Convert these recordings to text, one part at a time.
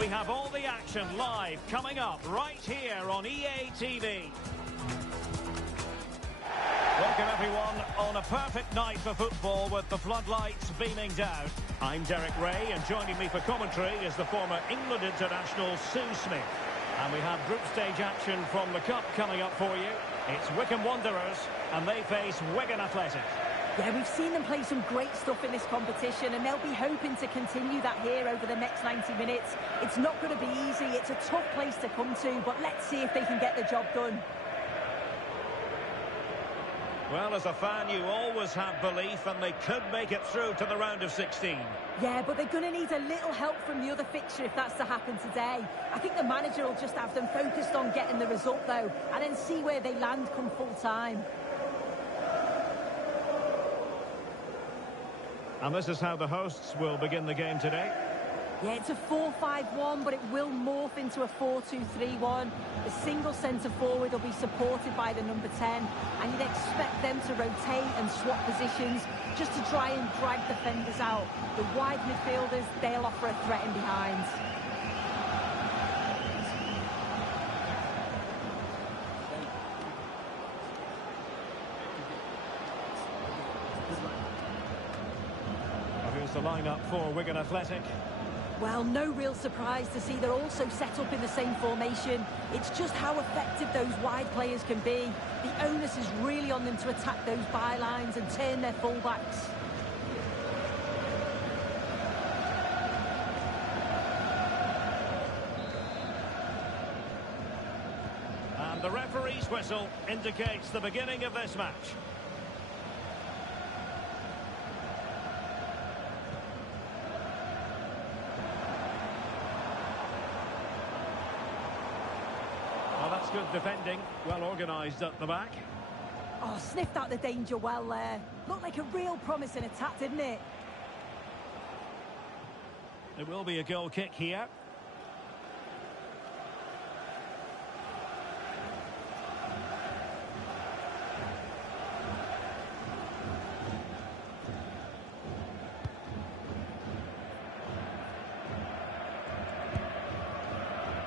We have all the action live coming up right here on EA TV. Welcome everyone on a perfect night for football with the floodlights beaming down. I'm Derek Ray, and joining me for commentary is the former England international Sue Smith. And we have group stage action from the Cup coming up for you. It's Wigan Wanderers and they face Wigan Athletic. Yeah, we've seen them play some great stuff in this competition, and they'll be hoping to continue that here over the next 90 minutes. It's not going to be easy. It's a tough place to come to, but let's see if they can get the job done. Well, as a fan, you always have belief, and they could make it through to the round of 16. Yeah, but they're going to need a little help from the other fixture if that's to happen today. I think the manager will just have them focused on getting the result, though, and then see where they land come full time. And this is how the hosts will begin the game today. Yeah, it's a 4-5-1, but it will morph into a 4-2-3-1. The single centre-forward will be supported by the number 10, and you'd expect them to rotate and swap positions just to try and drag defenders out. The wide midfielders, they'll offer a threat in behind. Here's the lineup for Wigan Athletic. Well, no real surprise to see they're also set up in the same formation. It's just how effective those wide players can be. The onus is really on them to attack those bylines and turn their fullbacks. And the referee's whistle indicates the beginning of this match. That's good defending, well organised at the back. Oh, sniffed out the danger well there. Looked like a real promising attack, didn't it? It will be a goal kick here.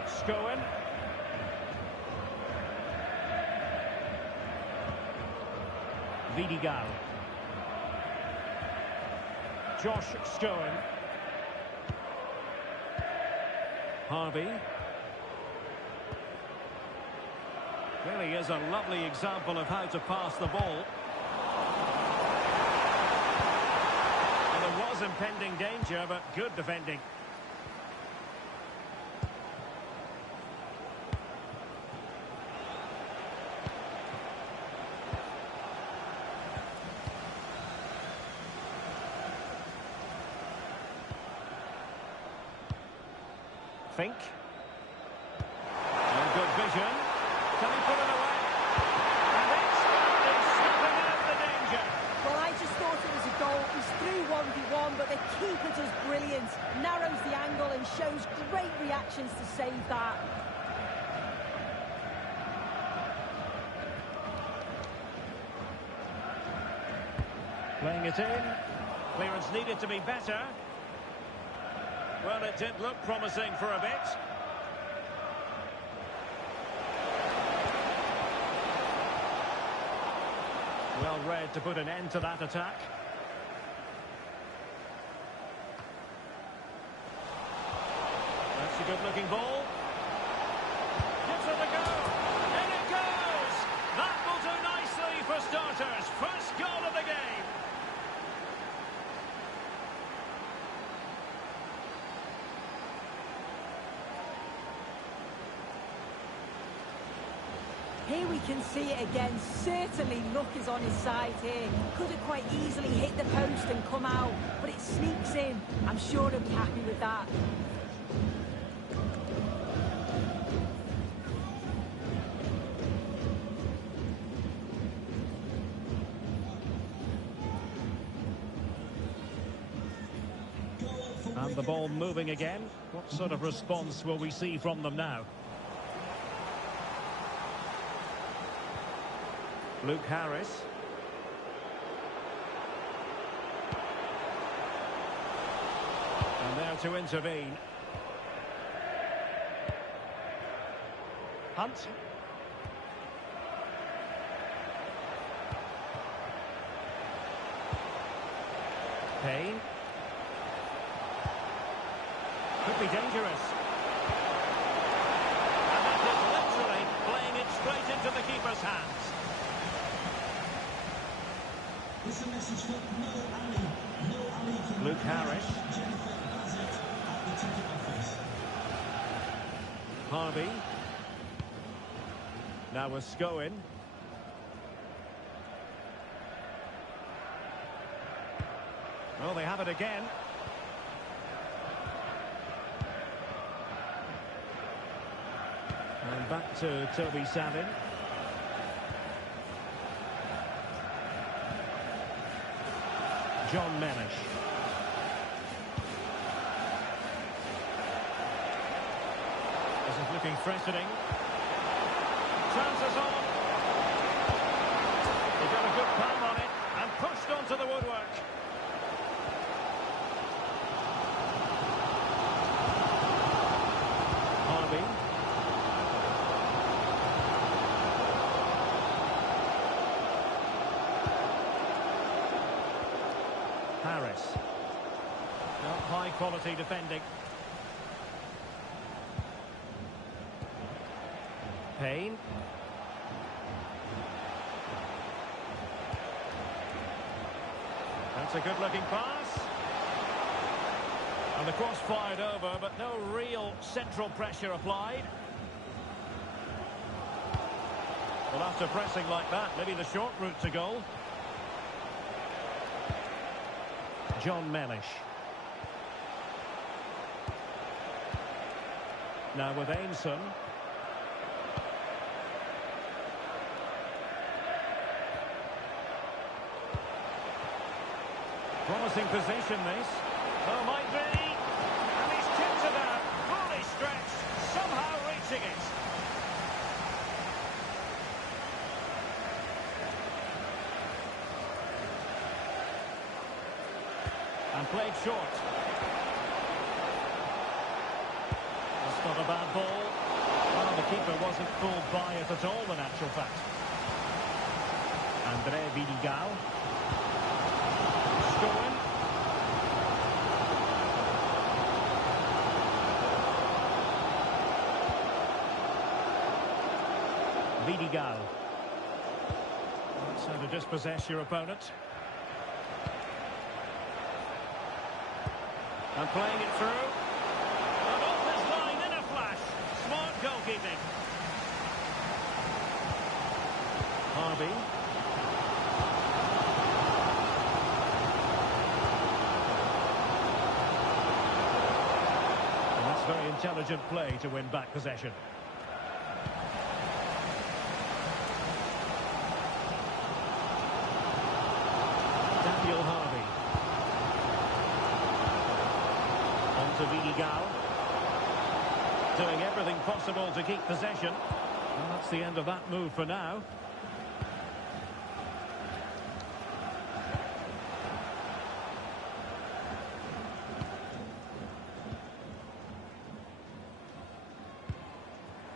Scowen. Vidigal. Josh Scowen. Harvey. Really is a lovely example of how to pass the ball. And there was impending danger, but good defending. Fink. And good vision. Can he put it away? And it's slipping out the danger. Well, I just thought it was a goal. He's through 1v1, but the keeper does brilliant. Narrows the angle and shows great reactions to save that. Playing it in. Clearance needed to be better. Well, it did look promising for a bit. Well read to put an end to that attack. That's a good-looking ball. Gives it a go. In it goes! That will do nicely for starters. First goal of the game. Here we can see it again. Certainly luck is on his side here. Could have quite easily hit the post and come out, but it sneaks in. I'm sure he'll be happy with that. And the ball moving again. What sort of response will we see from them now? Luke Harris. And there to intervene. Hunt. Payne. Could be dangerous. And that is literally playing it straight into the keeper's hands. It's a message for no Ali. No Ali can Luke Harris. Jennifer Bassett at the ticket office. Harvey. Now with Scowen. Well, they have it again. And back to Toby Savin. John Mellish. This is looking threatening. Chances on. He got a good palm on it and pushed onto the woodwork. Harvey. Harris. Not high quality defending. Payne. That's a good looking pass. And the cross fired over, but no real central pressure applied. Well, after pressing like that, maybe the short route to goal. John Mellish. Now with Aimson. Promising position, this. Oh, might be. And he's chipped it out. Fully stretched. Somehow reaching it. And played short. That's not a bad ball. Well, the keeper wasn't fooled by it at all, in actual fact. Andre Vidigal. Scowen. Vidigal. That's how to dispossess your opponent. And playing it through. And off his line in a flash. Smart goalkeeping. Harvey. And that's very intelligent play to win back possession. Daniel Harvey. To Vidigal. Doing everything possible to keep possession. Well, that's the end of that move for now.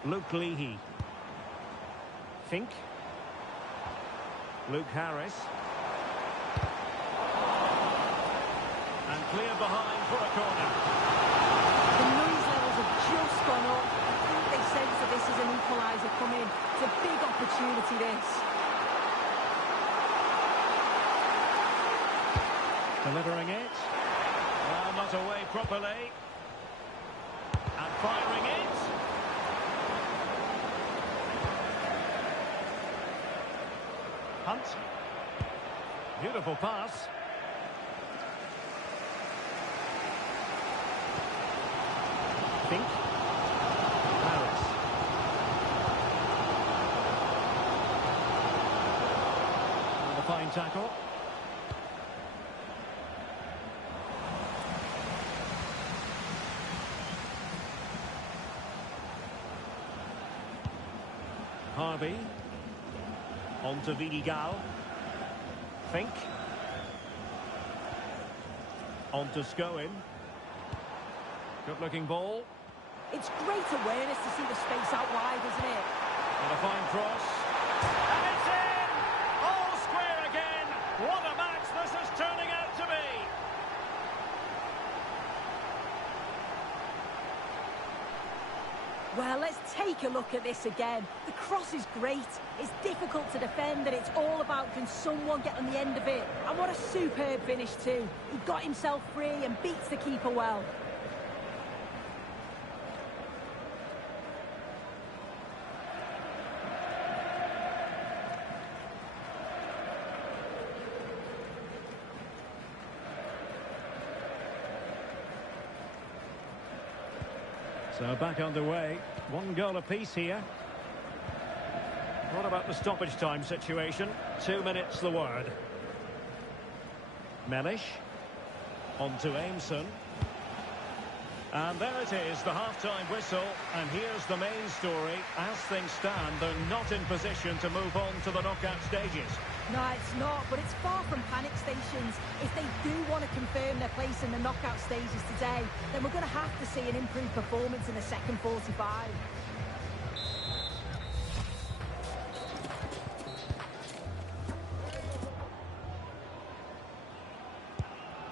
Luke Leahy. Fink. Luke Harris. And clear behind for a corner. The noise levels have just gone up. I think they sense that this is an equaliser coming. It's a big opportunity, this. Delivering it. Well, not away properly. And firing it. Hunt. Beautiful pass. Fink. Harris. And a fine tackle. Harvey. On to Vidigal. Fink. On to Scowen. Good looking ball. It's great awareness to see the space out wide, isn't it? And a fine cross. And it's in! All square again! What a match this is turning out to be! Well, let's take a look at this again. The cross is great. It's difficult to defend, and it's all about can someone get on the end of it. And what a superb finish too. He got himself free and beats the keeper well. So back underway. 1 goal apiece here. What about the stoppage time situation? 2 minutes the word. Mellish. On to Aimson. And there it is, the half-time whistle. And here's the main story. As things stand, they're not in position to move on to the knockout stages. No, it's not, but it's far from panic stations. If they do want to confirm their place in the knockout stages today, then we're going to have to see an improved performance in the second 45.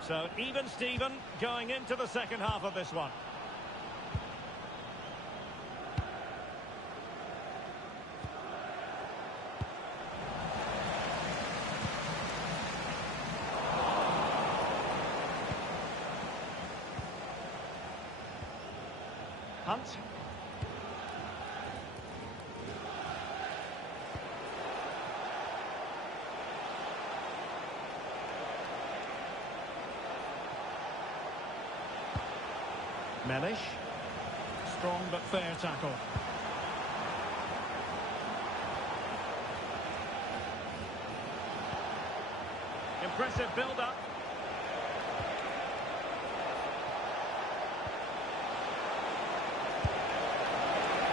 So even Steven going into the second half of this one. Hunt. Mellish. Strong but fair tackle. Impressive build-up.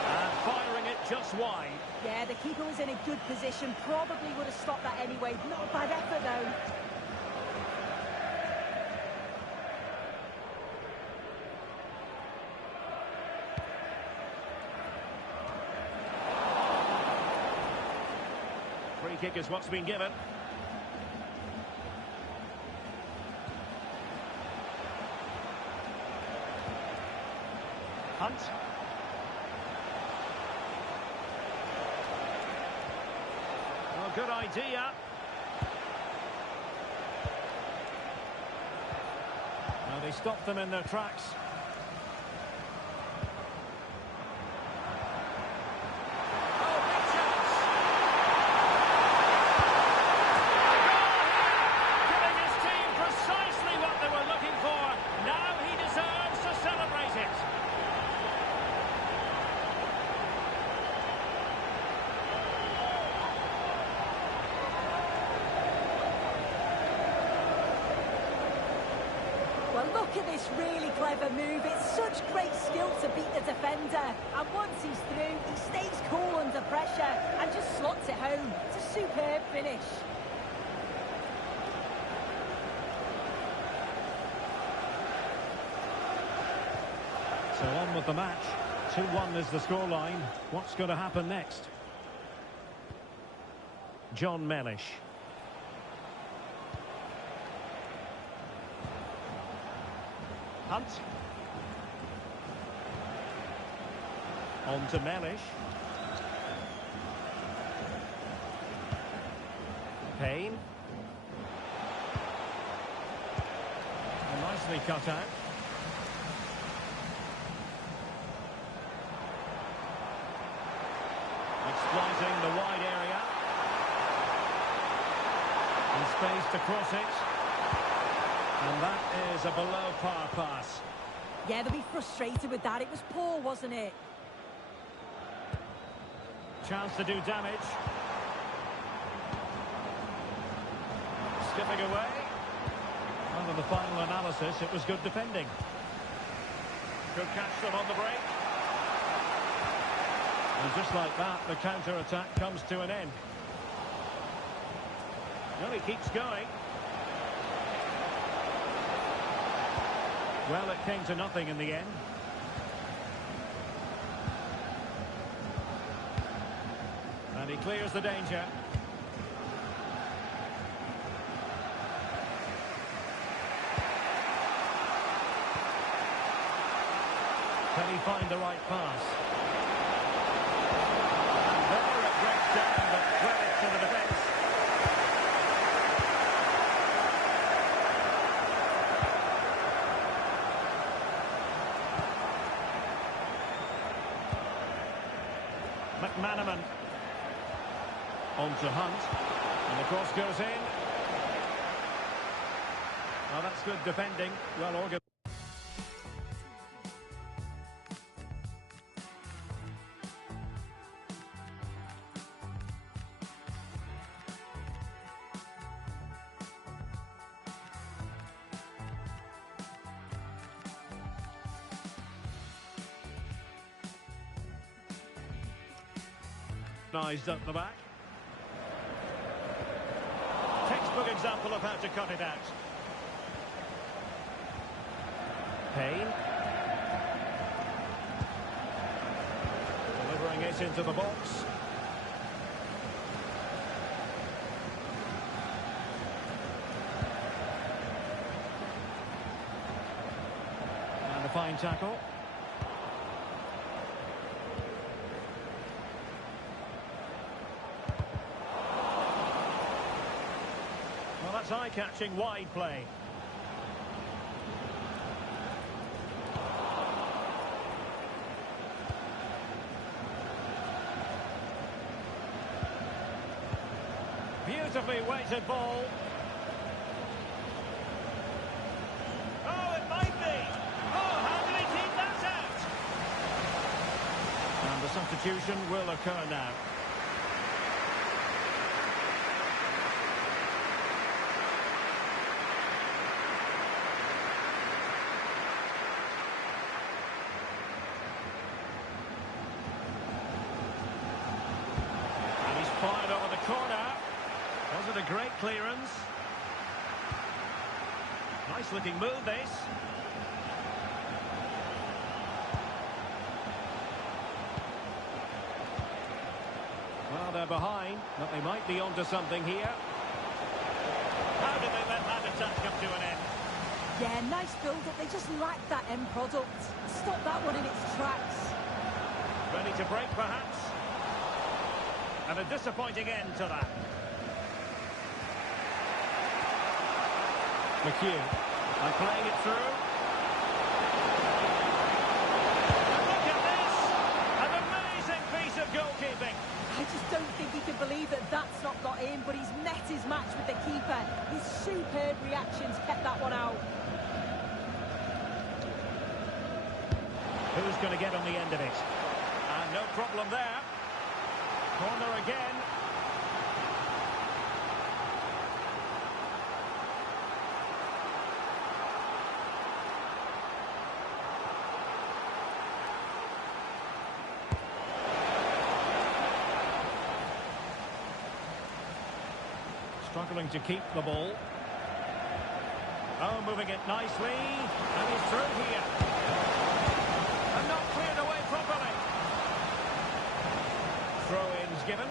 And firing it just wide. Yeah, the keeper was in a good position. Probably would have stopped that anyway. Not a bad effort, though. Free kick is what's been given. Hunt. Well, good idea. Well, they stopped them in their tracks. Well, look at this really clever move. It's such great skill to beat the defender. And once he's through, he stays cool under pressure and just slots it home. It's a superb finish. So on with the match. 2-1 is the scoreline. What's going to happen next? John Mellish. Hunt. On to Mellish. Payne. And nicely cut out. Exploiting the wide area. And space to cross it. And that is a below-par pass. Yeah, they'll be frustrated with that. It was poor, wasn't it? Chance to do damage. Skipping away. Well, in the final analysis, it was good defending. Could catch them on the break. And just like that, the counter-attack comes to an end. Well, he keeps going. Well, it came to nothing in the end. clears the danger. Can he find the right pass? And there it breaks down, but credit to the defence. McManaman. On to Hunt. And the cross goes in. Well, that's good defending. Well organised. Up the back. Textbook example of how to cut it out. Payne. Delivering it into the box. And a fine tackle. That's eye-catching wide play. Beautifully weighted ball. Oh, it might be. Oh, how did he keep that out? And the substitution will occur now. Fired over the corner. Was it a great clearance? Nice looking move, this. Well, they're behind, but they might be onto something here. How did they let that attack come to an end? Yeah, nice build-up. They just lacked that end product. Stop that one in its tracks. Ready to break, perhaps? And a disappointing end to that. McHugh. And playing it through. And look at this! An amazing piece of goalkeeping. I just don't think he can believe that that's not got in, but he's met his match with the keeper. His superb reactions kept that one out. Who's going to get on the end of it? And no problem there. Corner again. Struggling to keep the ball. Oh, moving it nicely. And he's through here. And not cleared away properly. Throw-ins given.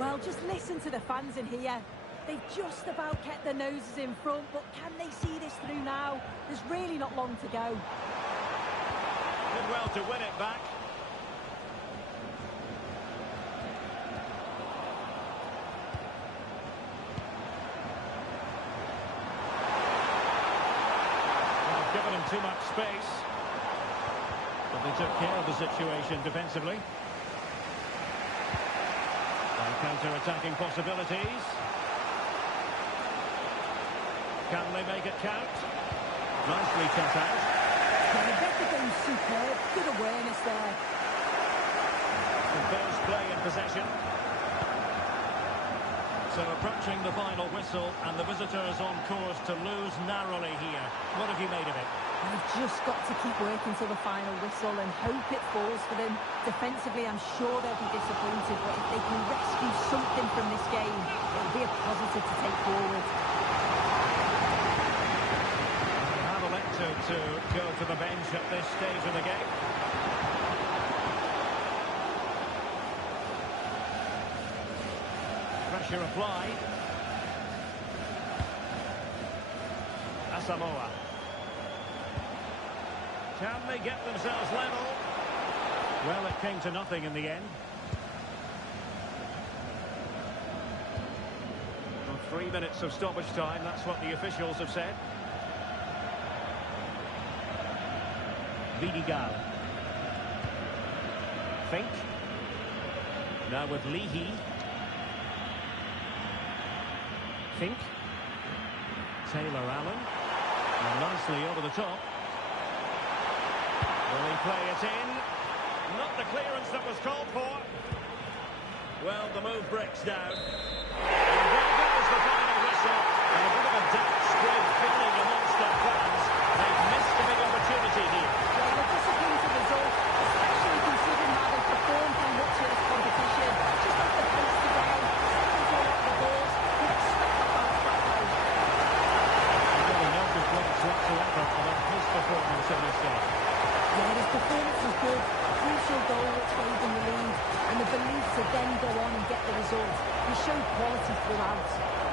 Well, just listen to the fans in here. They've just about kept their noses in front, but can they see this through now? There's really not long to go. Did well to win it back. They've given him too much space. But they took care of the situation defensively. And counter-attacking possibilities. Can they make it count? Nicely cut out. Yeah, the rest of the game's superb. Good awareness there. Composed play in possession. So approaching the final whistle, and the visitors on course to lose narrowly here. What have you made of it? They've just got to keep working till the final whistle and hope it falls for them. Defensively, I'm sure they'll be disappointed, but if they can rescue something from this game, it'll be a positive to take forward. They have elected to to go to the bench at this stage of the game. Pressure applied. Asamoah. Can they get themselves level? Well, it came to nothing in the end. Well, 3 minutes of stoppage time, that's what the officials have said. Vidigal. Fink. Now with Leahy. Fink. Taylor Allen. And nicely over the top. Will he play it in? Not the clearance that was called for. Well, the move breaks down. And there goes the final whistle. And a bit of a dark spread feeling amongst their fans. They've missed a big opportunity here. Yeah, a disappointing result, especially considering how they performed in much of this competition. Just off the pace today, second control of the balls, you'd expect a bounce back though. There's really no complaints whatsoever about his performance in this game. Yeah, his performance was good, crucial goal which gave them the lead, and the belief to then go on and get the result. He showed quality throughout.